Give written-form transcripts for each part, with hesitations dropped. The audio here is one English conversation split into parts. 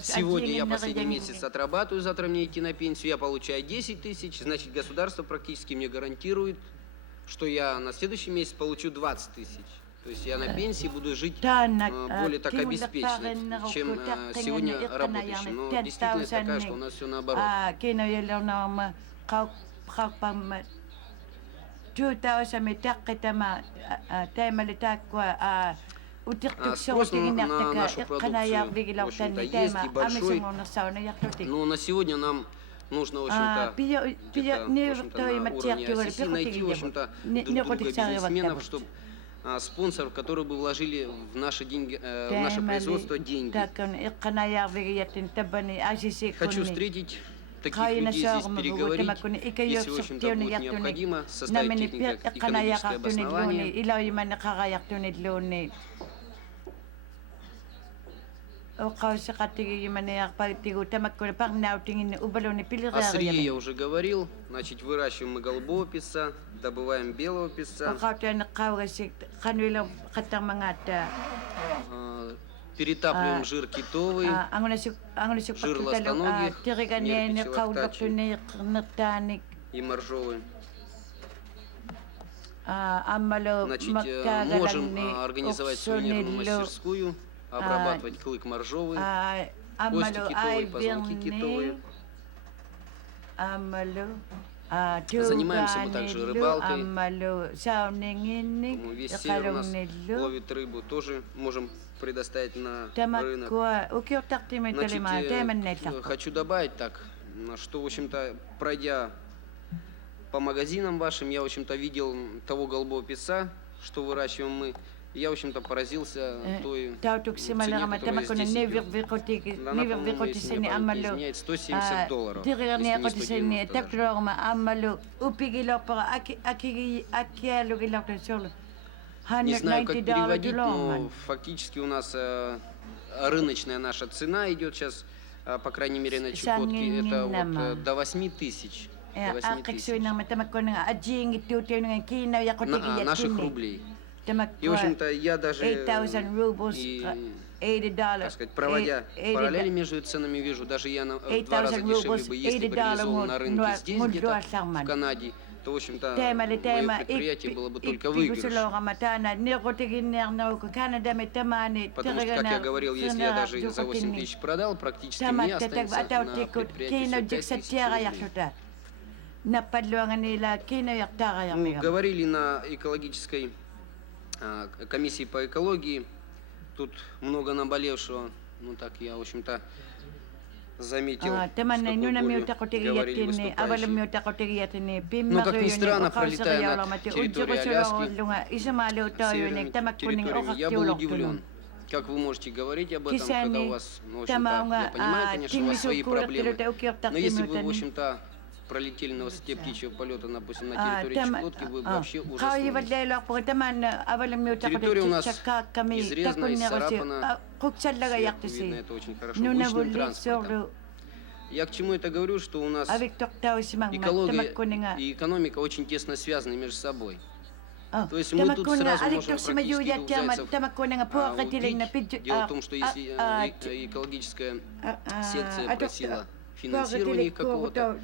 Сегодня я последний месяц отрабатываю, завтра мне идти на пенсию, я получаю 10 тысяч, значит, государство практически мне гарантирует, что я на следующий месяц получу 20 тысяч. То есть я на пенсии буду жить более так обеспеченно, чем сегодня работающий. Но действительность такая, что у нас все наоборот. Спрос на нашу продукцию, в общем-то, есть и большой, но на сегодня нам нужно, в общем-то, на уровне ICC найти, в общем-то, друг друга бизнесменов, чтобы спонсоров, которые бы вложили в наши деньги, в наше производство деньги. Хочу встретить таких людей здесь, переговорить, если, в общем-то, будет необходимо, составить технико-экономическое обоснование. О сырье я уже говорил. Значит, выращиваем мы голубого песца, добываем белого песца. Перетапливаем жир китовый, жир ластоногих, нерпичелактачий и моржовый. Значит, можем организовать сувенирную мастерскую, обрабатывать клык моржовый, кости китовые, позвонки китовые. Занимаемся мы также рыбалкой. Весь север у нас ловит рыбу, тоже можем предоставить на рынок. Значит, хочу добавить так, что, в общем-то, пройдя по магазинам вашим, я, в общем-то, видел того голубого песца, что выращиваем мы. Я, в общем-то, поразился той цене, которая здесь идет. Она, по-моему, если не изменяет, $170, если не 190. Не знаю, как переводить, но фактически у нас рыночная наша цена идет сейчас, по крайней мере, на Чукотке, это вот до 8 тысяч. Наших рублей. И, в общем-то, я даже, так сказать, проводя параллели между ценами, вижу, даже я в 2 раза дешевле бы, если бы реализовал на рынке здесь, где-то, в Канаде, то, в общем-то, мое предприятие было бы только выигрыш. Потому что, как я говорил, если я даже за 8 тысяч продал, практически мне останется на предприятии 5 тысяч рублей. Мы говорили на экологической комиссии по экологии, тут много наболевшего, ну так я, в общем-то, заметил, что говорили выступающие. Но, как ни странно, пролетая над территорией Аляски, северными территориями, я был удивлен. Как вы можете говорить об этом, когда у вас, ну, в общем-то, я понимаю, конечно, у вас свои проблемы, но если бы вы, в общем-то, пролетели на высоте птичьего полета, допустим, на территории Чукотки, вы бы вообще ужаснулись. Территория у нас изрезана, исцарапана, сверху видно это очень хорошо, личным транспортом. Я к чему это говорю, что у нас экология и экономика очень тесно связаны межу собой. То есть мы тут сразу можем практически двух зайцев убить. Дело в том, что если экологическая секция просила финансирования какого-то,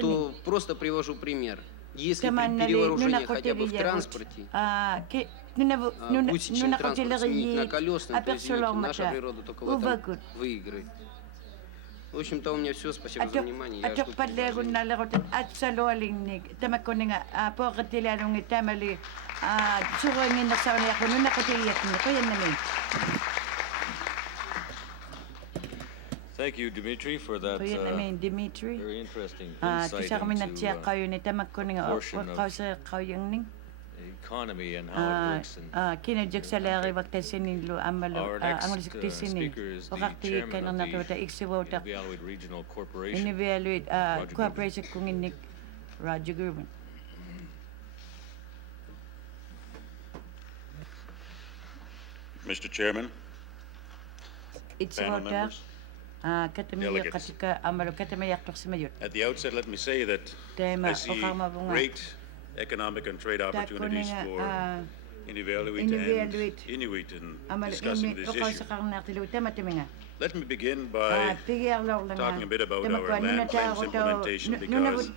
то просто привожу пример. Если при перевооружении хотя бы в транспорте, гусечный транспорт сменить на колесный, то, извините, наша природа только в этом выиграет. В общем-то, у меня все. Спасибо за внимание. Я жду Thank you, Dimitri, for that very interesting insight into portion of the economy and how it works. Our next speaker is the chairman of the Inuvialuit Regional Corporation, Inuvialuit Corporation, Rodger Gerban. Mr. Chairman, panel members. At the outset, let me say that I see great economic and trade opportunities for Inuvialuit and Inuit in discussing this issue. Let me begin by talking a bit about our land claims implementation because I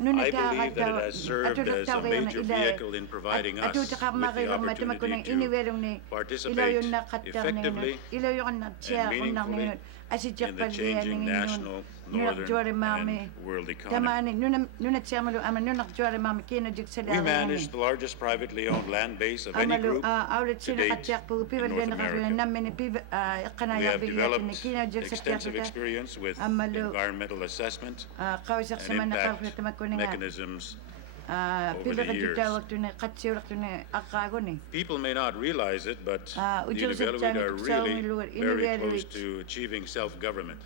believe that it has served as a major vehicle in providing us with the opportunity to participate effectively and meaningfully in the changing national, northern, and world economy. We manage the largest privately owned land base of any group to date in North America. We have developed extensive experience with environmental assessment and impact mechanisms over the years. People may not realize it, but the Inuvialuit are really very close to achieving self-government.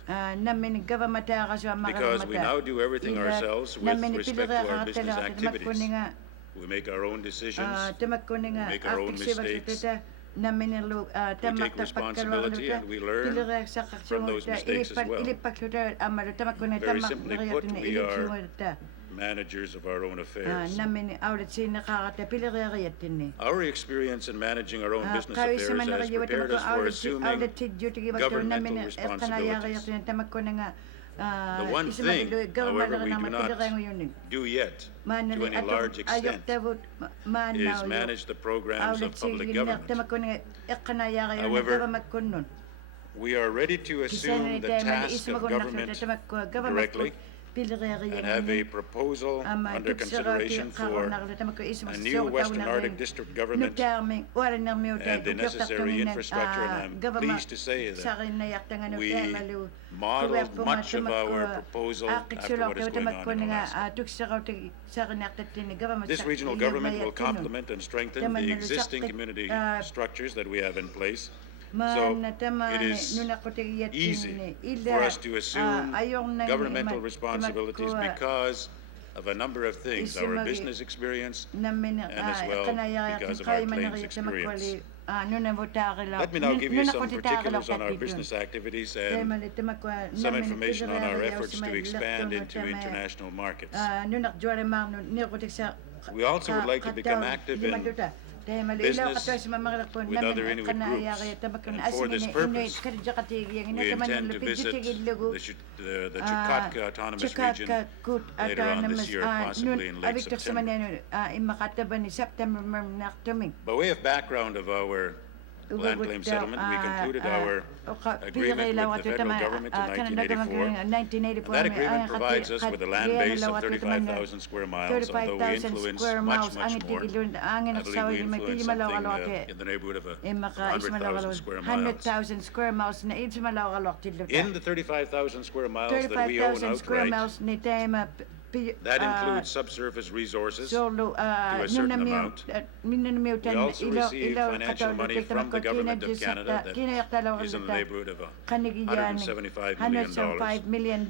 Because we now do everything ourselves with respect to our business activities. We make our own decisions, we make our own mistakes. We take responsibility and we learn from those mistakes as well. Very simply put, we are managers of our own affairs. Our experience in managing our own business affairs has prepared us for assuming governmental responsibilities. The one thing, however, we do not do yet, to any large extent, is manage the programs of public government. However, we are ready to assume the task of government directly and have a proposal under consideration for a new Western Arctic District government and the necessary infrastructure, and I'm pleased to say that we modeled much of our proposal after what is going on in Alaska. This regional government will complement and strengthen the existing community structures that we have in place. So it is easy for us to assume governmental responsibilities because of a number of things, our business experience and as well because of our claims experience. Let me now give you some particulars on our business activities and some information on our efforts to expand into international markets. We also would like to become active in business with other Inuit groups. And for this purpose, we intend to visit the Chukotka Autonomous Region later on this year, possibly in late September. By way of background of our land claim settlement, we concluded our agreement with the federal government in 1984. That agreement provides us with a land base of 35,000 square miles, although we influence much more. I believe we influence something in the neighborhood of 100,000 square miles. In the 35,000 square miles that we own outright, that includes subsurface resources to a certain amount. We also receive financial money from the government of Canada that is in the neighborhood of $175 million.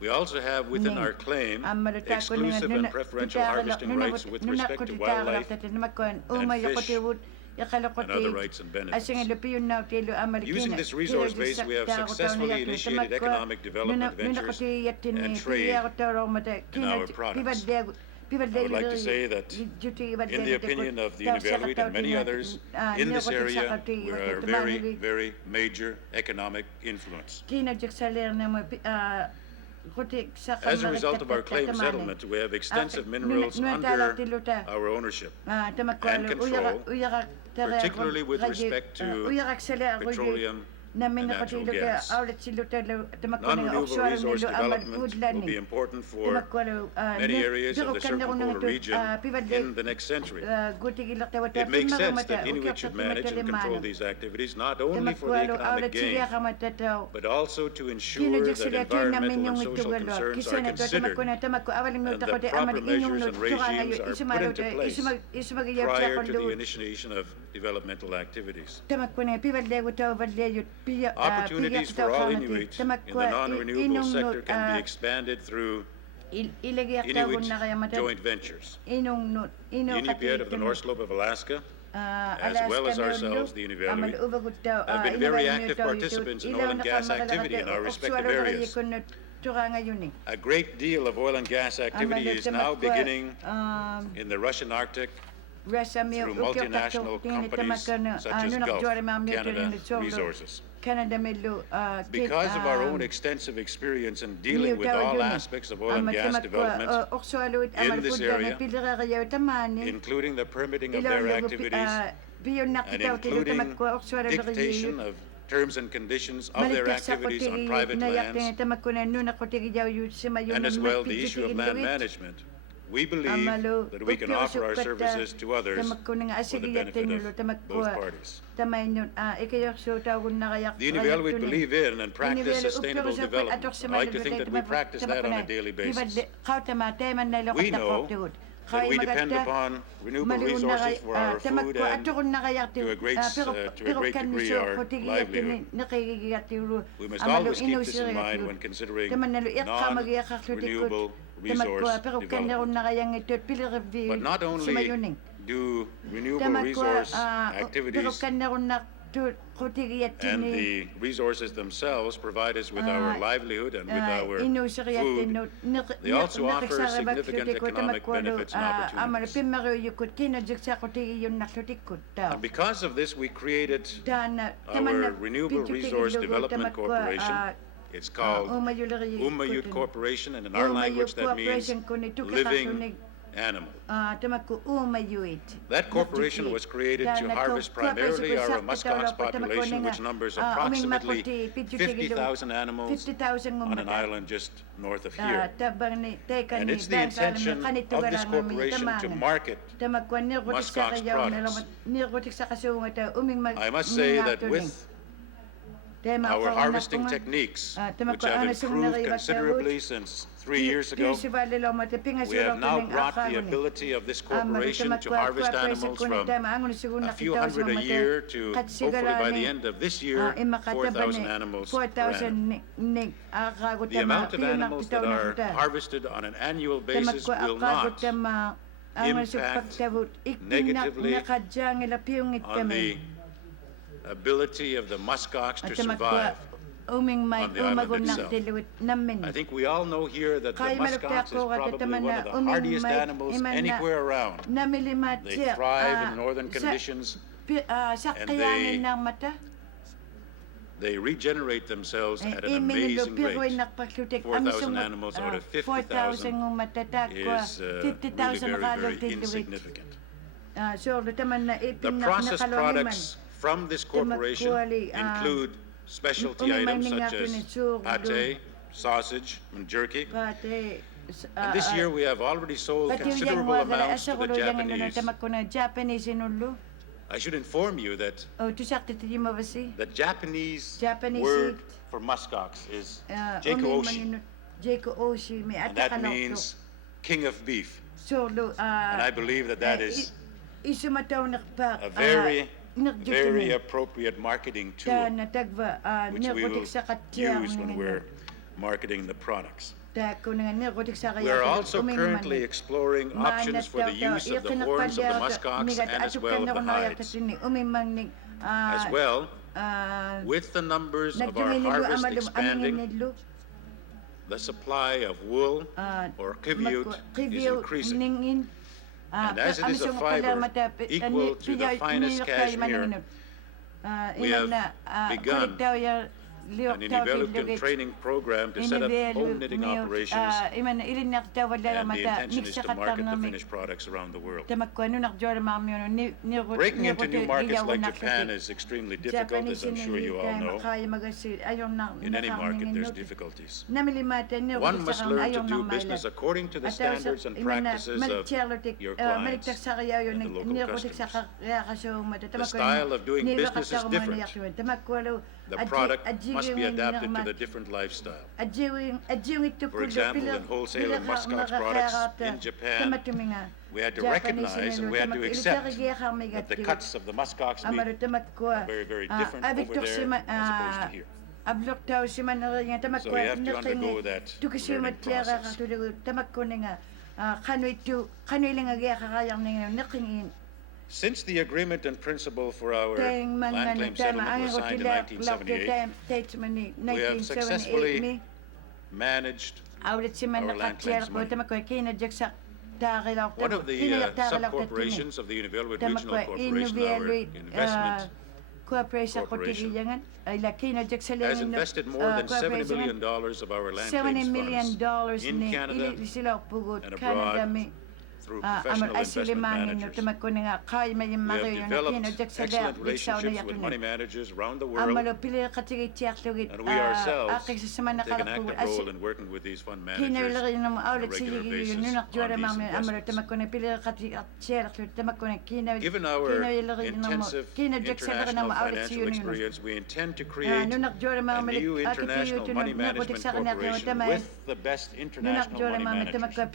We also have within our claim exclusive and preferential harvesting rights with respect to wildlife and fish and other rights and benefits. Using this resource base, we have successfully initiated economic development ventures and trade in our products. I would like to say that, in the opinion of the Inuvialuit and many others, in this area, we are a very, very major economic influence. As a result of our claim settlement, we have extensive minerals under our ownership and control, particularly with respect to petroleum and natural gas. Non-renewable resource development will be important for many areas of the Circumpolar region in the next century. It makes sense that Inuit should manage and control these activities not only for the economic gain, but also to ensure that environmental and social concerns are considered and that proper measures and regimes are put into place prior to the initiation of developmental activities. Opportunities for all Inuit in the non-renewable sector can be expanded through Inuit joint ventures. Inuvialuit of the North Slope of Alaska, as well as ourselves, the Inuvialuit, have been very active participants in oil and gas activity in our respective areas. A great deal of oil and gas activity is now beginning in the Russian Arctic through multinational companies such as Gulf, Canada Resources. Because of our own extensive experience in dealing with all aspects of oil and gas development in this area, including the permitting of their activities and including dictation of terms and conditions of their activities on private lands, and as well the issue of land management, we believe that we can offer our services to others for the benefit of both parties. The Inuvialuit believe in and practice sustainable development. I like to think that we practice that on a daily basis. We know that we depend upon renewable resources for our food and to a great degree our livelihood. We must always keep this in mind when considering non-renewable resource development. But not only do renewable resource activities and the resources themselves provide us with our livelihood and with our food, they also offer significant economic benefits and opportunities. And because of this, we created our Renewable Resource Development Corporation. It's called Inuvialuit Corporation, and in our language that means living animal. That corporation was created to harvest primarily our muskox population, which numbers approximately 50,000 animals on an island just north of here. And it's the intention of this corporation to market muskox products. I must say that with our harvesting techniques, which have improved considerably since 3 years ago, we have now brought the ability of this corporation to harvest animals from a few hundred a year to, hopefully by the end of this year, 4,000 animals per annum. The amount of animals that are harvested on an annual basis will not impact negatively on the ability of the muskox to survive on the island itself. I think we all know here that the muskox is probably one of the hardiest animals anywhere around. They thrive in northern conditions, and they regenerate themselves at an amazing rate. 4,000 animals out of 50,000 is really very, very insignificant. The processed products from this corporation include specialty items such as pate, sausage, and jerky. And this year we have already sold considerable amounts to the Japanese. I should inform you that the Japanese word for muskox is Jeikuoshi, and that means king of beef. And I believe that that is a very appropriate marketing tool, which we will use when we're marketing the products. We are also currently exploring options for the use of the horns of the muskox and as well of the hides. As well, with the numbers of our harvest expanding, the supply of wool or kiviut is increasing. And as it is a fiber equal to the finest cashmere, we have begun an Inuvialuit training program to set up home knitting operations, and the intention is to market the finished products around the world. Breaking into new markets like Japan is extremely difficult, as I'm sure you all know. In any market, there's difficulties. One must learn to do business according to the standards and practices of your clients and the local customers. The style of doing business is different. The product must be adapted to the different lifestyle. For example, in wholesale and muskox products in Japan, we had to recognize and we had to accept that the cuts of the muskox meat are very, very different over there as opposed to here. So we have to undergo that learning process. Since the agreement in principle for our land claim settlement was signed in 1978, we have successfully managed our land claims money. One of the sub-corporations of the Inuvialuit Regional Corporation, our investment corporation, has invested more than $70 million of our land claims funds in Canada and abroad through professional investment managers. We have developed excellent relationships with money managers around the world, and we ourselves take an active role in working with these fund managers on a regular basis on these investments. Given our intensive international financial experience, we intend to create a new international money management corporation with the best international money managers. The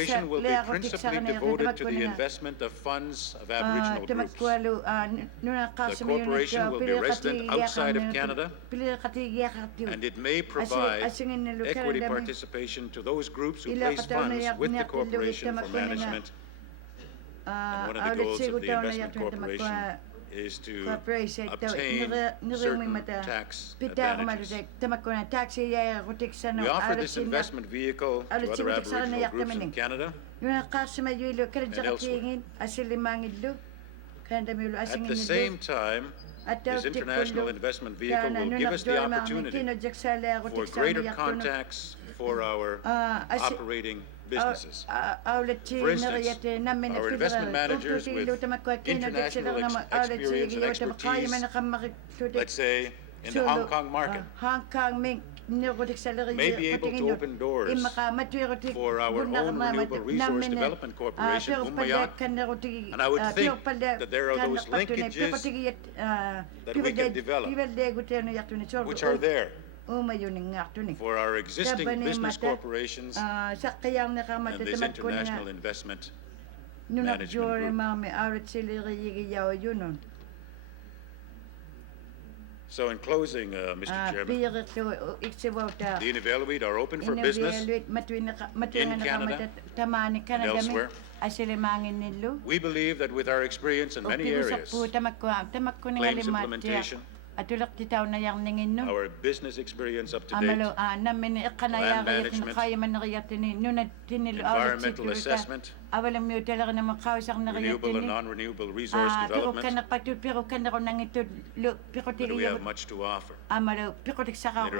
corporation will be principally devoted to the investment of funds of Aboriginal groups. The corporation will be resident outside of Canada, and it may provide equity participation to those groups who place funds with the corporation for management. And one of the goals of the investment corporation is to obtain certain tax advantages. We offer this investment vehicle to other Aboriginal groups in Canada and elsewhere. At the same time, this international investment vehicle will give us the opportunity for greater contacts for our operating businesses. For instance, our investment managers with international experience and expertise, let's say, in the Hong Kong market, may be able to open doors for our own Renewable Resource Development Corporation, Umayak, and I would think that there are those linkages that we can develop, which are there for our existing business corporations and this international investment management group. So in closing, Mr. Chairman, the Inuvialuit are open for business in Canada and elsewhere. We believe that with our experience in many areas, claims implementation, our business experience up to date, land management, environmental assessment, renewable and non-renewable resource development, that we have much to offer. Later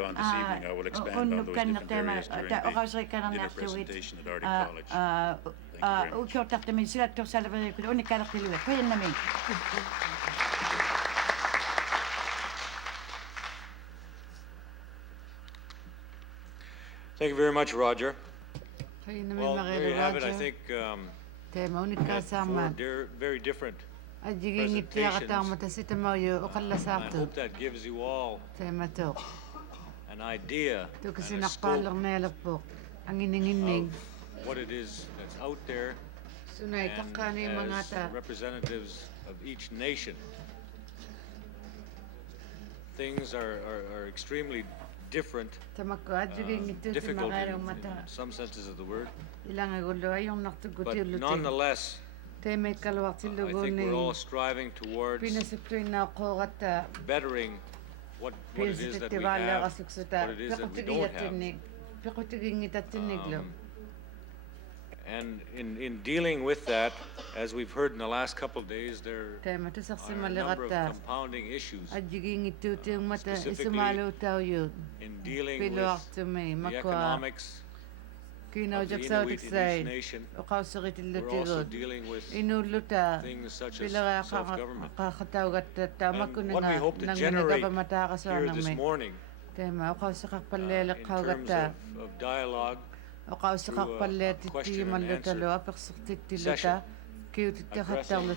on this evening, I will expand on those different areas during the dinner presentation at Arctic College. Thank you very much. Thank you very much, Rodger. Well, there you have it. I think four very different presentations. I hope that gives you all an idea and a scope of what it is that's out there, and as representatives of each nation, things are extremely different, difficult in some senses of the word, but nonetheless, I think we're all striving towards bettering what it is that we have, what it is that we don't have. And in dealing with that, as we've heard in the last couple of days, there are a number of compounding issues, specifically in dealing with the economics of the Inuit in each nation. We're also dealing with things such as self-government. And what we hope to generate here this morning in terms of dialogue, through a question and answer session, addressing the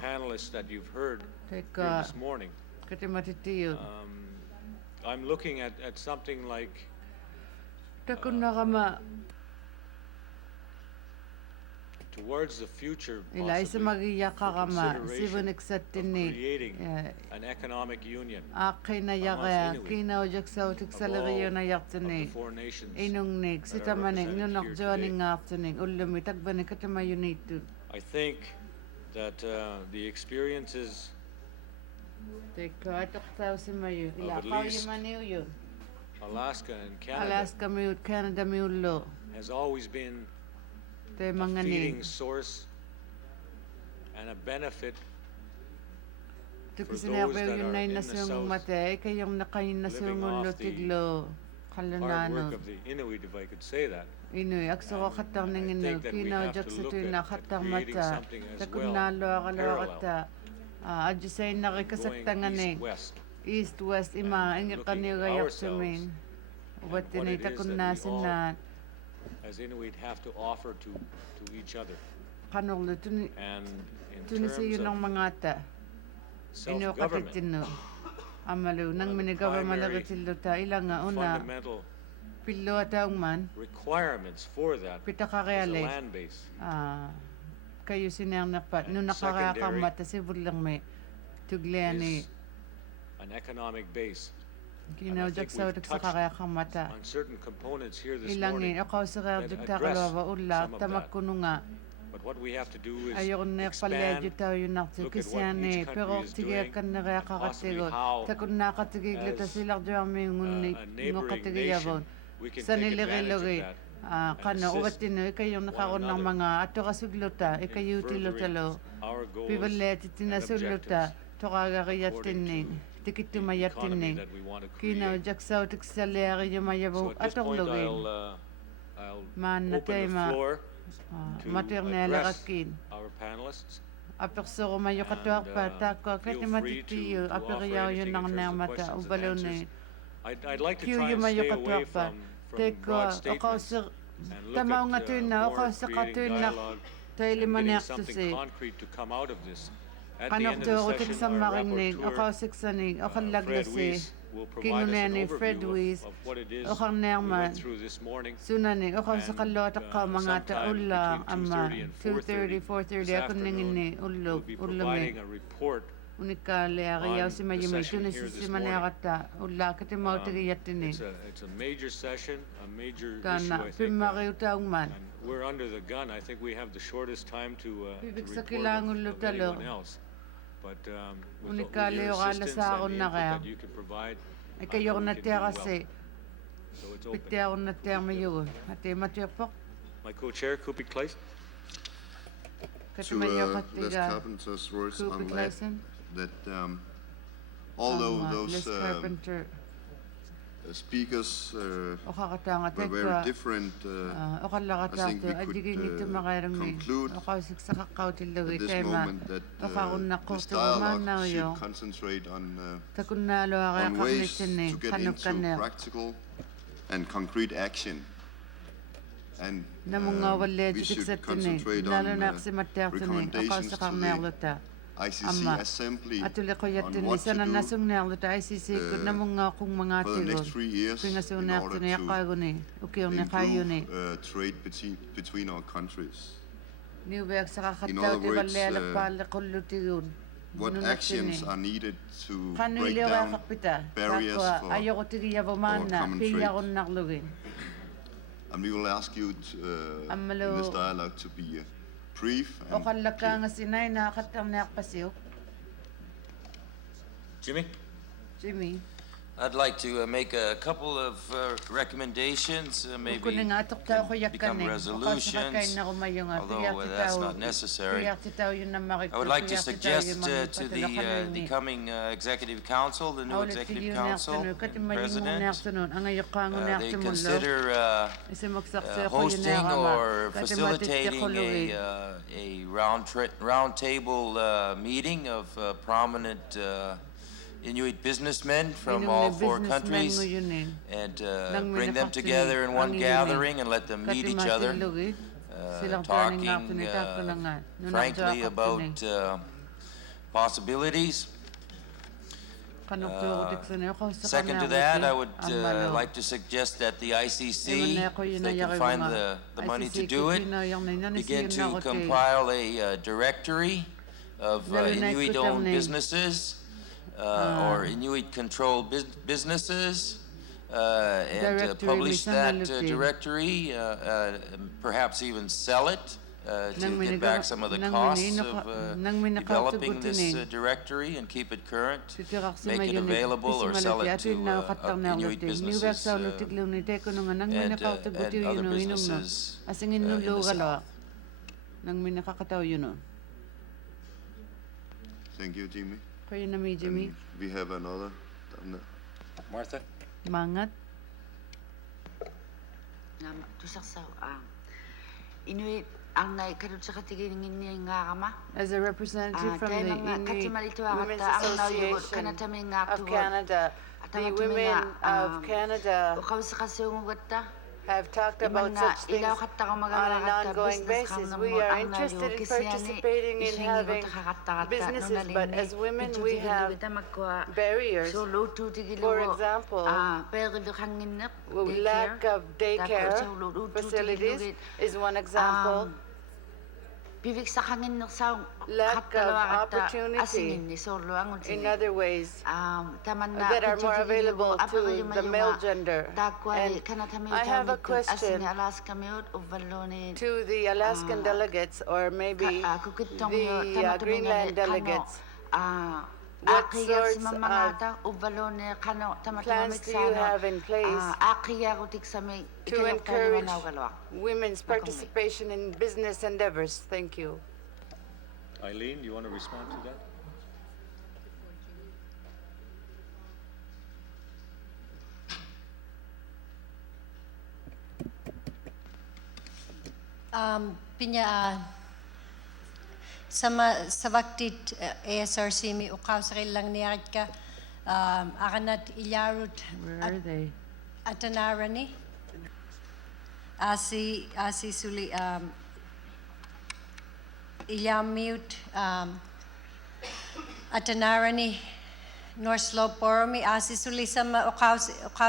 panelists that you've heard here this morning. I'm looking at something like towards the future, possibly, for consideration of creating an economic union amongst Inuit of the four nations that are represented here today. I think that the experiences of at least Alaska and Canada has always been feeding source and a benefit for those that are in the south living off the hard work of the Inuit, if I could say that. Inuit aksoro khatang And I ning think that we kinaw have jak to sa look tuin na at khatang creating mata something as takun well, na lo parallel, kata ajisay na kikasaktangan going ni east-west. east west ima ingi looking kanyo at gayak ourselves sumin and what what tinay it is takun that na we all, sinat as Inuit, have to offer to each other. kanoglo tuni And in tuni sa terms yun ang of mga ta ino self-government, katitino amalu nang the minigawa primary malagatillo ta ilang nga una fundamental pilo ataong man requirements for that is pita a kareale land base. kayo sinang pa And nung secondary nakakakamata si bulang may tugliani is an economic base. kinaw jak sa utak sa kakakamata On certain components here this ilangin morning, ako sa kaya that dugta address kalawa ula some of tamak that. kuno nga but what we have to do is ayoko na expand, paledyo tayo yun nakti look at what kisyani each pero country is tige doing, kan na kaya and possibly kakatigot how, takun nakatigigli ta as sila dyan may a ngunit neighboring katigiyabon nation, we can sa take advantage of niligilogi that kana assist uwat tino ikayong nakaroon ng another mga ato kasugluta in ikayutilo furthering talo our goals pibalet and tinasuluta objectives tokagakiyat according tining to tikitumayat the economy tining that we want to kinaw create. jak sa utak sa leri yung So mayabong at this atong point, lugin I'll Man na open the tema, floor to maternela address kakin our panelists. aperso mayo katuak pa tako Feel kati free matitiyo to offer aperiyaw yun anything ng in terms of nermata questions and ubalo answers. ni I'd like to kiyo try yung and mayo stay away katuak pa from teko broad ako statements sa and look tamaw nga at tuin na ako more sa creating katuin na dialogue tayo and lima getting nek to something say concrete to come out of this. At the kanok end to of ako the tik session, sa our marinig ako rapporteur, siksanig ako Fred laglasi Weiss, will provide us an kingunani Fred overview Weiss of what it is ako we nerman went through this morning. sunani ako sa And, kalota ka mga sometime taula between ama 2:30 and 2:30 4:30 this ako ningini afternoon, ulog we'll be ulame providing a report unikale ariyaw on si the mayumay session tunis here si this manakata ulla kati mau tigiyatini It's a major session, a major issue, kana I think. pimari utaong man And we're under the gun. I think we have the shortest time to Bibig sa report kilangon of lutalo. anyone else. But with Unikali your o ala assistance sa and akon the na input kaya. that you can provide, ay I kayo know na we can tiya do well. kasi So it's open. piti ako na tiya mayo ati matiyapok My co-chair, Kupi Kleist. kati To mayo Les katiga Carpenter's words on Cooper that, Clason that although Les those Carpenter speakers o kakatanga were very tekwa different, o kalakatato I think we adigin could, ito makairang ni conclude o kausik sa kakao tilawi at this tema moment that o kakun na this kurto dialogue man na yo should concentrate on takun na lo kaya ways kaklitin ni to get kanok into kanel practical and concrete action. And na mga wale we jitik should sa tini concentrate lalo on na kasi mater tini o recommendations kausa to kang the nerlota ICC Ama, Assembly atuli ko yat on tini what to sana do nasong nerlota ICC ko na mga kung mga for the tigon next 3 years Kung nga in order tini yakago ni ukiyo ni kayo ni improve trade between our countries. Niubek sa In kakataw other ti words, balela pala kulutigon What actions are needed to Kanu break iliwa down kakpita barriers for ayoko tigi yabaman our na common piya trade? ko naklugin And we will ask you in Amalo- this dialogue to be brief o and kalaka nga sinay na katang nakpasiyo Jimmy? Jimmy I'd like to make a couple of recommendations, maybe Kunin nga atok tao ko become yakan resolutions, although that's not necessary. I would like to suggest to the coming Executive Council, the new Executive Council, and President, they consider hosting or facilitating a roundtable meeting of prominent Inuit businessmen from all 4 countries and bring them together in one gathering and let them meet each other, talking frankly about possibilities. Second to that, I would like to suggest that the ICC, if they can find the money to do it, begin to compile a directory of Inuit-owned businesses or Inuit-controlled businesses, and publish that directory, perhaps even sell it to get back some of the costs of developing this directory and keep it current, make it available or sell it to Inuit businesses and other businesses nang minakakataw yun. Thank you, Jimmy. Kaya na may Jimmy. And we have another down there. Martha? Mangat. Inuit ang naikadot sa katigingin niya nga kama. As a representative from the Inuit Women's Association of Canada, the women of Canada have talked about such things on an ongoing basis. We are interested in participating in having businesses, but as women we have barriers. For example, lack of daycare facilities is one example. Lack of opportunity in other ways that are more available to the male gender. And I have a question to the Alaskan delegates, or maybe the Greenland delegates. What sorts of plans do you have in place to encourage women's participation in business endeavors? Thank you. Eileen, do you want to respond to that? Sa waktit ASRC mi ukaw sa kilang niyarit ka akanat ilarut atanarani asi suli ilamute atanarani North Slope Poromi asi suli sama ukaw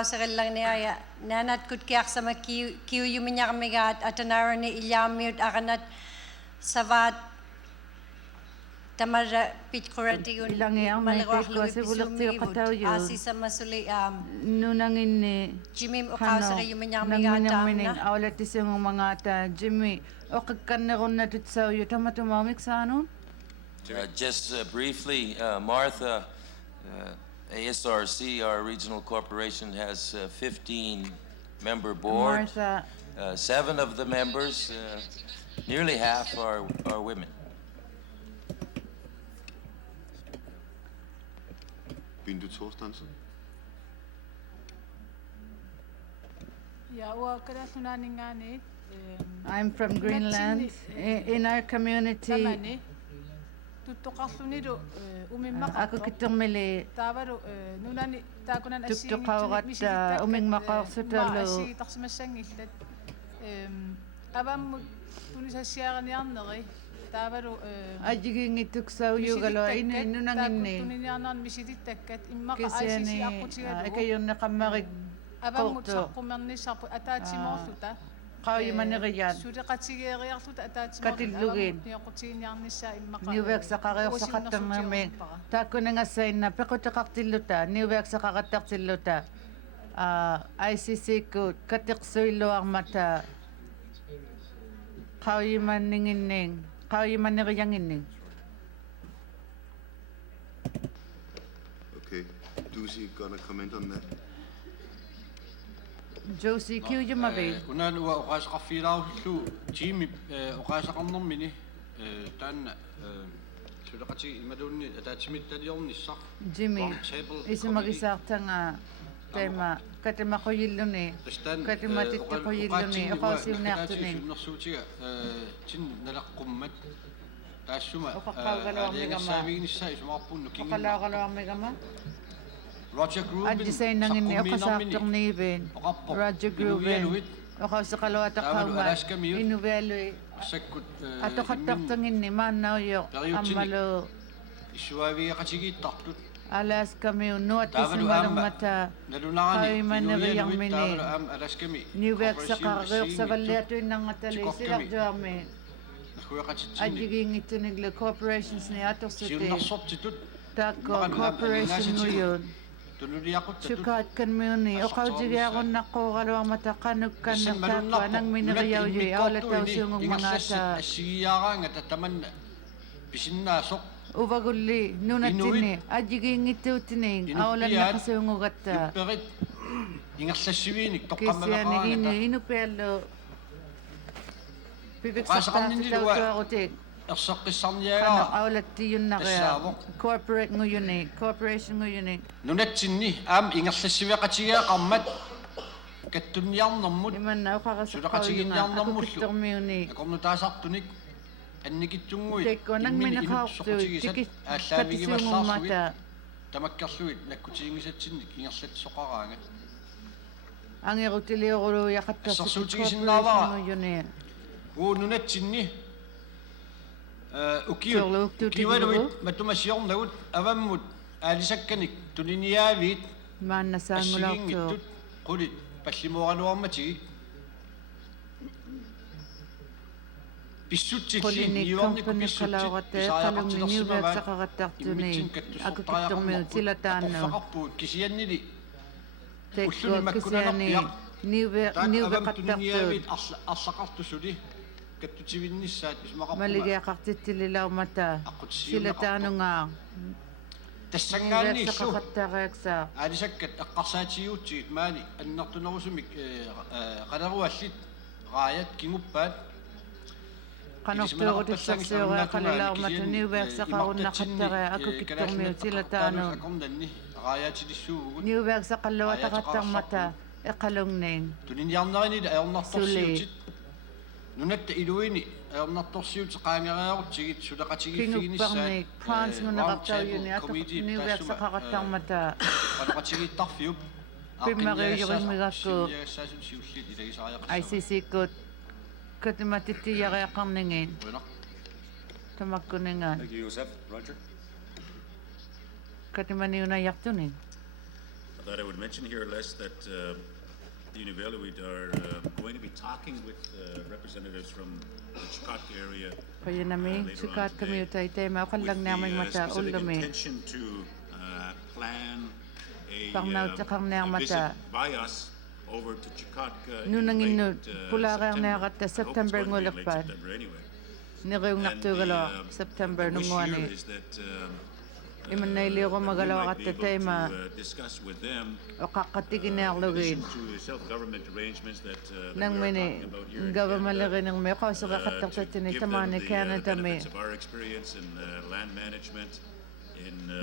sa kilang niyaya nanat kut kiyak sama kiyu yuminya kamigat atanarani ilamute akanat savat Tamara pitkurati yun. Ilangi ang may teko sa bulak tiyo kataw yun. Asi sa masuli Nunangin ni Jimmy ukaw sa kayo minyang mining awlat isang mga ta Jimmy o kagkan na ron natutsaw yun tamatumamik sa ano? Just briefly, Martha, ASRC, our regional corporation, has 15-member board. Martha. 7 of the members, nearly half are women. Bindu Torstensen. I'm from Greenland. In our community, ako kitong mili tuktukaw at uming makaw sa talo. Ajiging ituk sa uyugalo ini nunangin ni. Kasi ni kayo nakamarig koto. Kau man niriyan. Katilugin. Niwek sa kareok sa katang namin. Tako na nga say na pekota kaktiluta. Niwek sa kakataktiluta. ICC ko katiksoy lo ang mata. Kau man ningining. Kau man niriyangin. Okay. Dusi gonna comment on that? Josie, kiu yung mabi. Una nuwa ukas ka filaw su Jimmy ukas ka nom mini tan sudah kasi imadun ni attachment tadi on ni sak. Jimmy, isu magisak nga tema katima ko yilo ni. Katima tito ko yilo ni. Ako si unak ni. Nasuci chin nalakummat. Tasuma. Okakalaw ang megama. Sabi ni sa isma pun nuking. Okakalaw ang megama. Rodger Gerban. At disay nang ini ako sa aktong nivin. Rodger Gerban. Ako sa kalawata kauma. Inuvialuit. Ato kataktong ini manaw yung amalo. Isuawi kachigi taktut. Alas kami unuat isimarang mata. Kami manariyang mini. Niwek sa kakayok sa valiato yung nangatali. Silak jami. Ajiging ito nigla corporations ni ato suti. Tako corporation mo yun. Sukat kan mo ni. O kau jigi ako nako kalawang mata kanug kan nagtako. Anang minariyaw yun. Awala tao siyong mga ata. Asiyaka nga tataman pisinasok. Uvaguli, nunat tini. Ajiging ito tining. Awala na kasi yung ugata. Ingat sa siwinik. Kasi yan, Inuvialuit. Pivexartaartitautuarutik. Ersaqqissarniagaa Aulattiunnaria. Corporate nguyuni, corporation nguyuni. Nunatsinni aam ingerlassiviaqatigiaqarmat kattunniarnermut Imanna uqarasaqauyunga akukittormiuni. akornutaasartunik annikitsunguit Tekkonangminaqaartuit tikit katisuungummata. Tamakkerluit nakkutiingisatsinnik ingerlatsoqaraanga Angerutiliorulu Assorsuutigisinnaavara. yaqattarsikkorporation nunatsinni ukiwaluit matumasiornagut avammut aalisakkanik tuniniaavit maannasaangulartu qulit pallimuoraluarmatigi pissutsilli niuarnikku pissutsi qalunniuveaksaqarattartuni akukittormiut silataannu faqarpuut kisiannili tekkuakisiani niuveqattartuut арлақартусули каттутивиннissaat исмақарпума малигиақартиттилилаумата силатаанунгаа тассангааннииллу сақақаттаариаксаа аалисаккат эққарсаатигуутсигит маани аннартунерусумик қалеруаллит рааят кингуппаат qanорtuurutissarsiurea qalilaarumattu niuveaksaqarunнақаттариа акукиттормиут силатаану акорнанни рааятилиссуугут niuveaksaqalluataqattarmata eqalungniin тунинниарнерини аернарторсиутит нунатта илуини аернарторсиут qaangerearutsigit сулеqatigiffигинissaat prawns ngunaqartauйуни atu niuveaksaqaqattarmata qalaqatigiittarfiup примариуйориммигакку ICC кут катиматиттияриақарнингин тамаккунингаан Thank you, Joseph. Roger. катиманиунаяқтунин I thought I would mention here, Les, that the Inuvialuit are going to be talking with representatives from the Chukatka area payanami sukat kamiutai tema qallangnarmingmata ullumi intention to plan a parnautaqarniarmata visit by us over to Chukatka nunanginnut pularearneaqatta September ngulerpaat neriungnartuugalo September nunguani imannailiurumagalawaqatta tema oqaqqatiginearlugiin nangmini government-lerinermi qauseqaqattartattini tamaani Canada-mi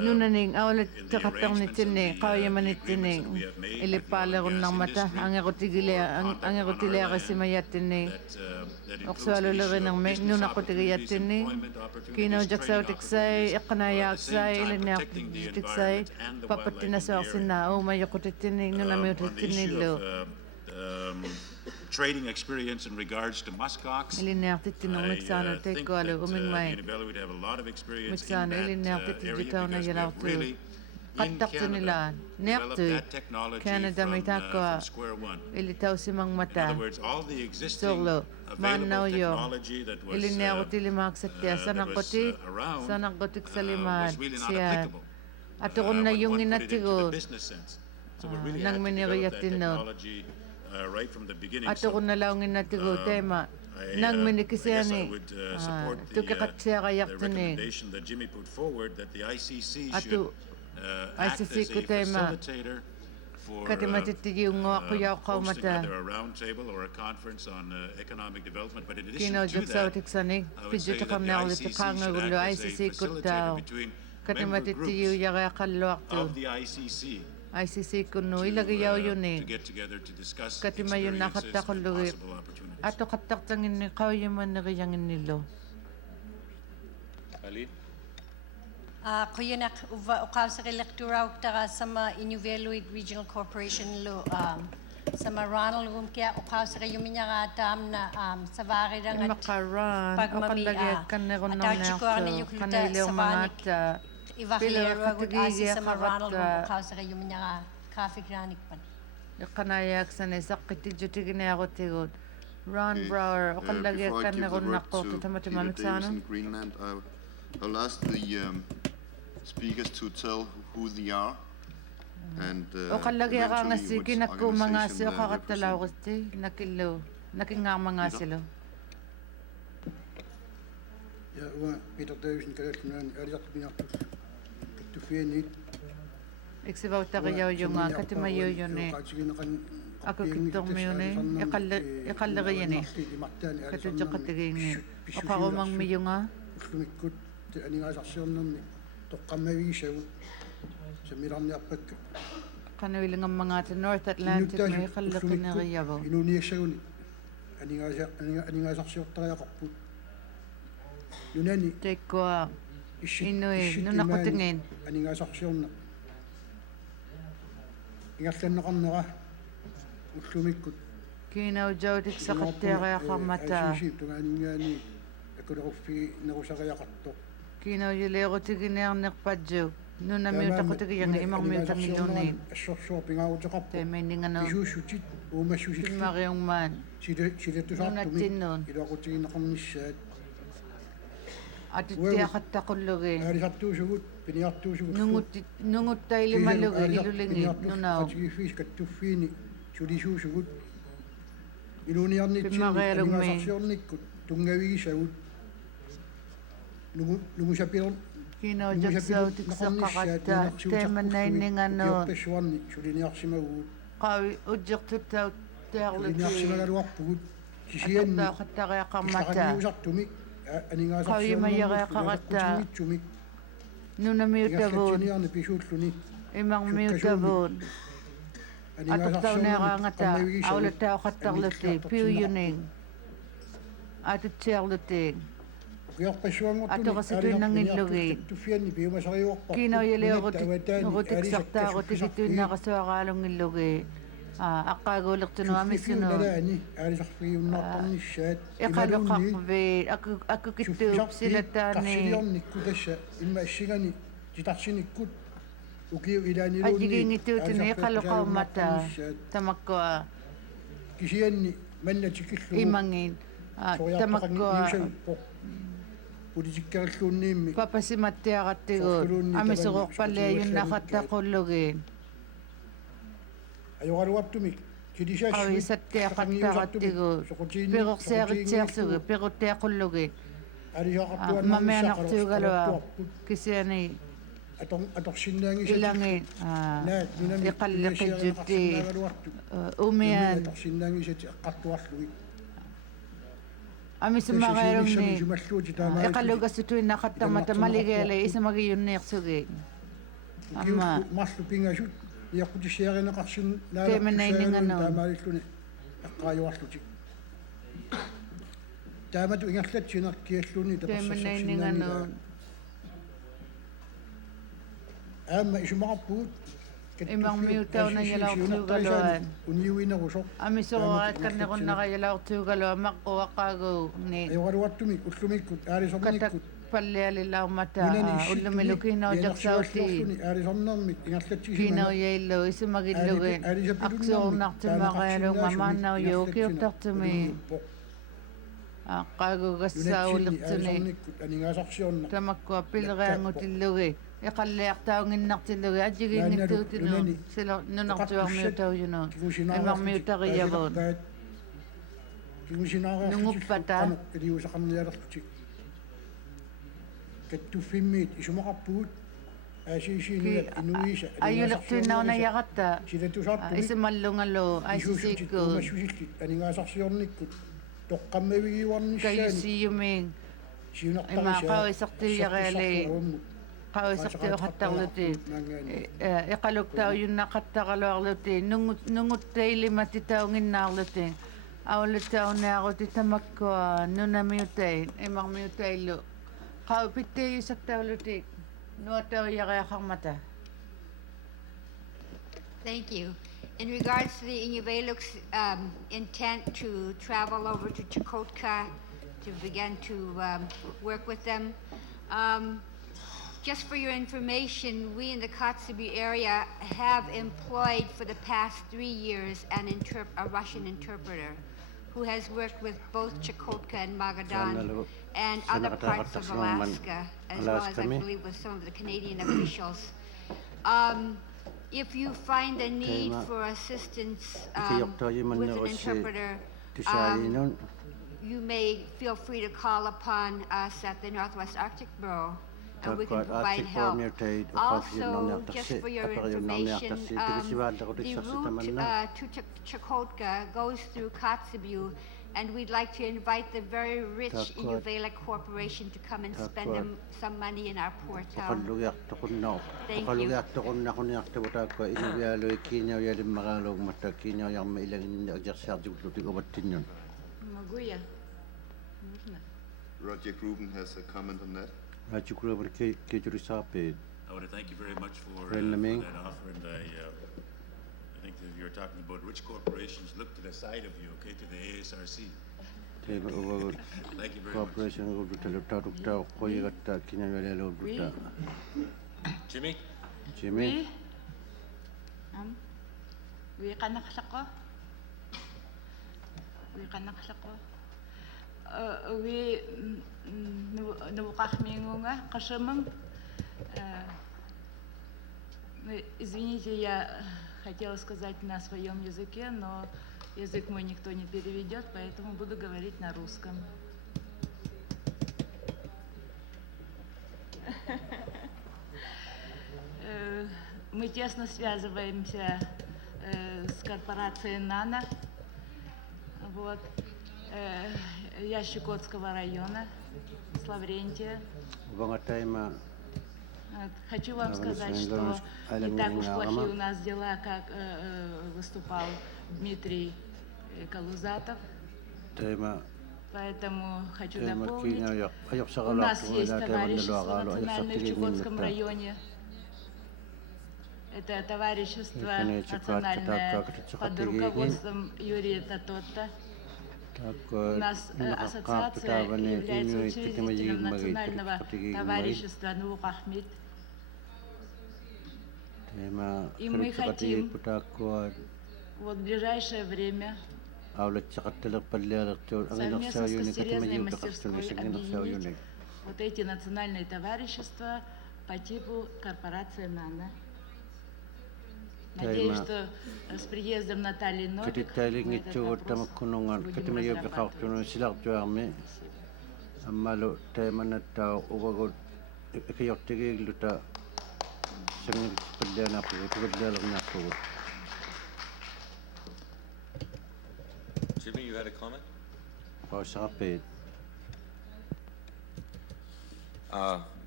nunaning aulat teqattarnitsinni qauyamanittini ilippaalerunnarmata angerutilearisimayattinni orsualulerinermi nunaqqutigiyattinni kiinuujaksauutiksai eqqanayaaksai ilinniartiksai pappattinasuarsinna uumayoqutittinni nunamiutittinnillu trading experience in regards to muskox. Ilinniartittinermiksaanu teikkualu umingmai Inuvialuit have a lot of experience in miksaanu that area ilinniartittijutauna because we have yalartu really qattartunilaan niartu Canada-mi taakkua from square one. ili tausimangmata In other words, all the existing sorlu available maannauyo technology that was ilinniarutilimaaqsattia sanaqqutik-salimaat was really not siat applicable. atuqunnayunginatigu Business sense. So we really had to develop that nangminiriyattinnu technology right from the beginning. So, atuqunnalaunginnatigu teema I guess I nangminikisiani would support the tukiqatsiaqayartuni recommendation that Jimmy put forward that the ICC Atu should act as ICC a kutema facilitator for katimatittigiunguaqquyaqqaumata either a round table or a conference on economic development. But in addition to that, kiinojuksautiksanik I would say that the pijutiqarniarluti ICC should qaangagullu act as a ICC facilitator kuttao between member groups katimatittigiuyariaqalluartu of the ICC ICC kunnu ilagiyauyuni to get together to discuss experiences and katimayunnaqattaqullugi possible opportunities. atuqattartanginni qauyimanneriyanginnillu Ali? Kuyanak uqausaqilaqturauktaqa sama Inuvialuit Regional Corporation lu sama Ronald Gumkia uqausaqiyuminyaqa taamna savariranga maqarran oqallagi kannerunnarniartu qaniliumangaatta iqqanayaaksani saqqitijutiginearutigut Ron Brower oqallagi kannerunnaqqortu tamatimamitsaanu I'll ask the speakers to tell who they are and oqallagi aqaangassi which kinakkuumangaassi organization they represent. oqaqattalaauqasti nakillu nakingaarmangaasilu Ja, Peter Duisen kalellunaani aliartumiartu kattufiani iksivauttaqiyauйунга katimayuйuni Ako kitormiuni iqalleriyani katujaqatigiinni oqarumang miyunga ullumikut aningaasarsiornermi toqqammavigissagu samilarniarpakka qanuilingammangaata North Atlantic me qalleqineriyavu inuniassaguni aningaasarsiortariaqarput nunani tekkua Inuit nunaqutingen aningaasarsiorna ingallanneqarnera уллумиккут кинаужаутик сақаттиариақармата тунгаанингаани акулеруффи нерусариақарто кинаужулеерутигинеарнерпаджу нунамиутақутигианга имармиутангилуунниин ассорсуа пингаутеқарпу тэмэннингано исуусутит уумассусит мариуммаан силатусаартумик илуақутигинеқарниссаат атиттиақаттақуллуги аалисартуусугут пиниартуусугут нунгуттаилималуги илулинги нунау атигиффис каттуффиини сулисуусугут илуниарнитсин пимареалугми анингасарсиорниккут тунгавигисагут нугусапилор кинаужаксаутик саққаратта тааманнаиннингану пессуарни сулиниарсимагут qawi ujjirtuttaut taarluti сулиниарсимагалуарпугут кисианни qattaqiaqarmata usartumik qawimayariaqaratta nunamiutavun писууллуни имармиутавун атуттауneeraangata aulattaaqqattarluti piuyuning atutiarluti атоқаситуиннангиллуги киноялиорут нурутиксартаарутигитуиннарасуараалунгиллуги аққаагуулертуну амиссуну эқалоқарпви акукиттууп силатаани иммаассигани титарсиниккут укиу илаанилуунни ажигингиттуутини эқалоқаумата тамаккуа кисианни маннатикиллугу имангин тамаккуа политиккериллуунниимми папасиматтиараттигуут амисеқорпаллиаюннақаттақуллуги ajorluartumik kidisassu ависаттиақаттараттигуут пеқорсиаритсиарсуги пеқуттиақуллуги мамианартуугалуа кисиани аторсиннаанги иланги иқаллеқиджутти умиан аторсиннаангисати эққартуарлуги амисмагаерунни эқаллугассутуиннақаттармата малигиали исмагиюнниерсуги амма марлу пингасут иақутиссиаринеқарсин темэннаиннингано таамаалиллуни эққаажуарлутик таамату ингерлатсинер киаллуни темэннаиннингано аама исумақарпуут имармиутаунаялаортуугалуан униуинерусо амисоораакканнеруннараялаортуугалуа маққуаққаагуу ни ajorluartumik ullumikкут аалисорниккут паллиалиллаармата уллумилукинаутарсаути кинояиллу исмагиллуги аксуорнартимаариалуга мааннауйуу киуттартуми аққаагугассаулертуни тамаккуа пилериангутиллуги эқаллиартаунгиннартиллуги аджигиинниттуутину сила нунартуармиутауюну имармиутариявуун нунгуппата илиусақарниалерлутик каттуффиммиит исумақарпугут аасиисииннат инуиса аюлертуиннаунаяратта исмаллунгалу ICC-ку массусиллит анингаасарсиорниккут тоққаммавигиуарниссаани каюсиюмин имаақауисартуяриали қауисартуоқаттарлути эқалуктауюннақаттаралуарлути нунгуттаилиматитаунгиннаарлути аулуттаунеарути тамаккуа нунамиутай имармиутаиллу қау питтеюсактаулути нуатауяриақармата. Thank you. In regards to the Inuvialuit's intent to travel over to Chukotka to begin to work with them, just for your information, we in the Kotzebue area have employed for the past 3 years a Russian interpreter who has worked with both Chukotka and Magadan and other parts of Alaska, as well as I believe with some of the Canadian officials. If you find a need for assistance with an interpreter, you may feel free to call upon us at the Northwest Arctic Bureau and we can provide help. Also, just for your information, the route to Chukotka goes through Kotzebue, and we'd like to invite the very rich Inuvialuit Corporation to come and spend some money in our poor town. Thank you. Maguya. Rodger Gerban has a comment on that. I want to thank you very much for that offer, and I think that you're talking about rich corporations look to the side of you, okay, to the ASRC. Thank you very much. Jimmy? Jimmy? We kanaklako. We Навукахмингунга Кашамам. Извините, я хотела сказать на своем языке, но язык мой никто не переведет, поэтому буду говорить на русском. Мы тесно связываемся с корпорацией «Нана». Вот. Я с Чукотского района, с Лаврентия. Хочу вам сказать, что не так уж плохие у нас дела, как выступал Дмитрий Калузатов. Поэтому хочу напомнить, у нас есть товарищество национальное в Чукотском районе. Это товарищество национальное под руководством Юрия Татотта. У нас ассоциация является учредителем национального товарищества Нуакахмит. И мы хотим вот в ближайшее время совместно с серьезной мастерской объединить вот эти национальные товарищества по типу корпорации «Нана». Надеюсь, что с приездом Натальи Новик этот вопрос будем Jimmy, you had a comment?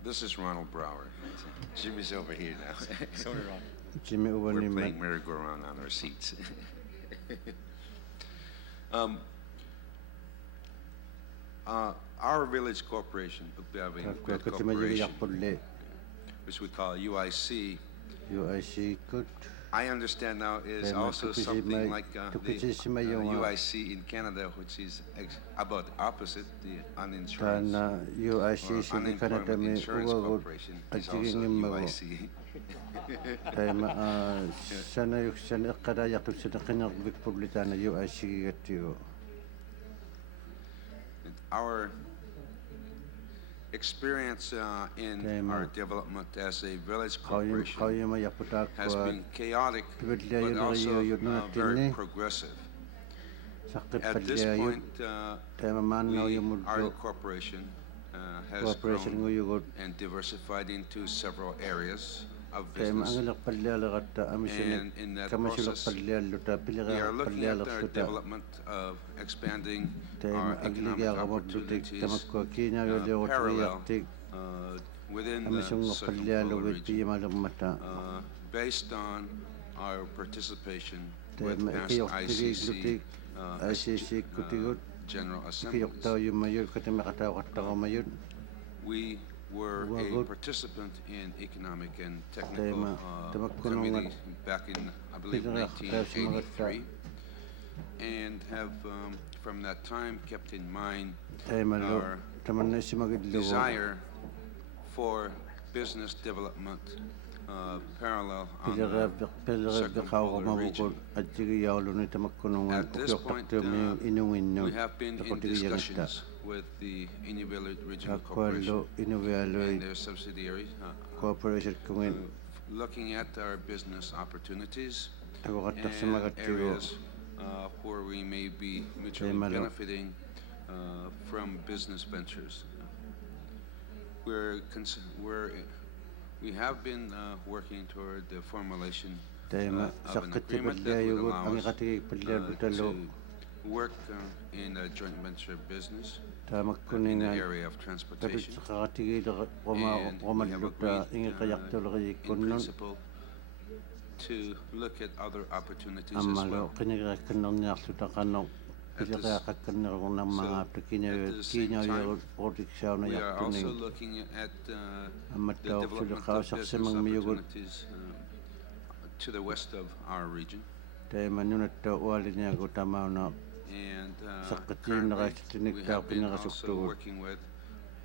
This is Ronald Brower. Jimmy's over here now. Sorry, Ron. We're playing merry-go-round on our seats. Our village corporation, which we call UIC, I understand now is also something like the UIC in Canada, which is about opposite, the uninsurance unemployment insurance corporation is also UIC. Our experience in our development as a village corporation has been chaotic, but also very progressive. At this point, our corporation has grown and diversified into several areas of business, and in that process, we are looking at our development of expanding our economic opportunities parallel within the circumpolar region, based on our participation with past ICC General Assemblies. We were a participant in economic and technical committee back in, I believe, 1983, and have from that time kept in mind our desire for business development parallel on the circumpolar region. At this point, we have been in discussions with the Inuvialuit Regional Corporation and their subsidiaries, looking at our business opportunities and areas where we may be mutually benefiting from business ventures. we have been working toward the formulation Tema of an sakit agreement that balya would yugut allow ang us ikati balya butalo to work in a joint venture business tamak in the kuningan area of transportation. sakati roma And roma we have luta agreed, ingi kayak tolri in kunnon principle, to look at other opportunities as amalo well. kinigra kannon yak tuta kannon pilaka kakkanner ng mga aplikina kina yung proteksyon na We yak are also tuning looking at the amattaw development sulakaw of sa business simang miyugot opportunities to the west of our region. tayo manunat wali niya gutama na And sakatin na currently, we kasitinig tao have been also pinakasukto working with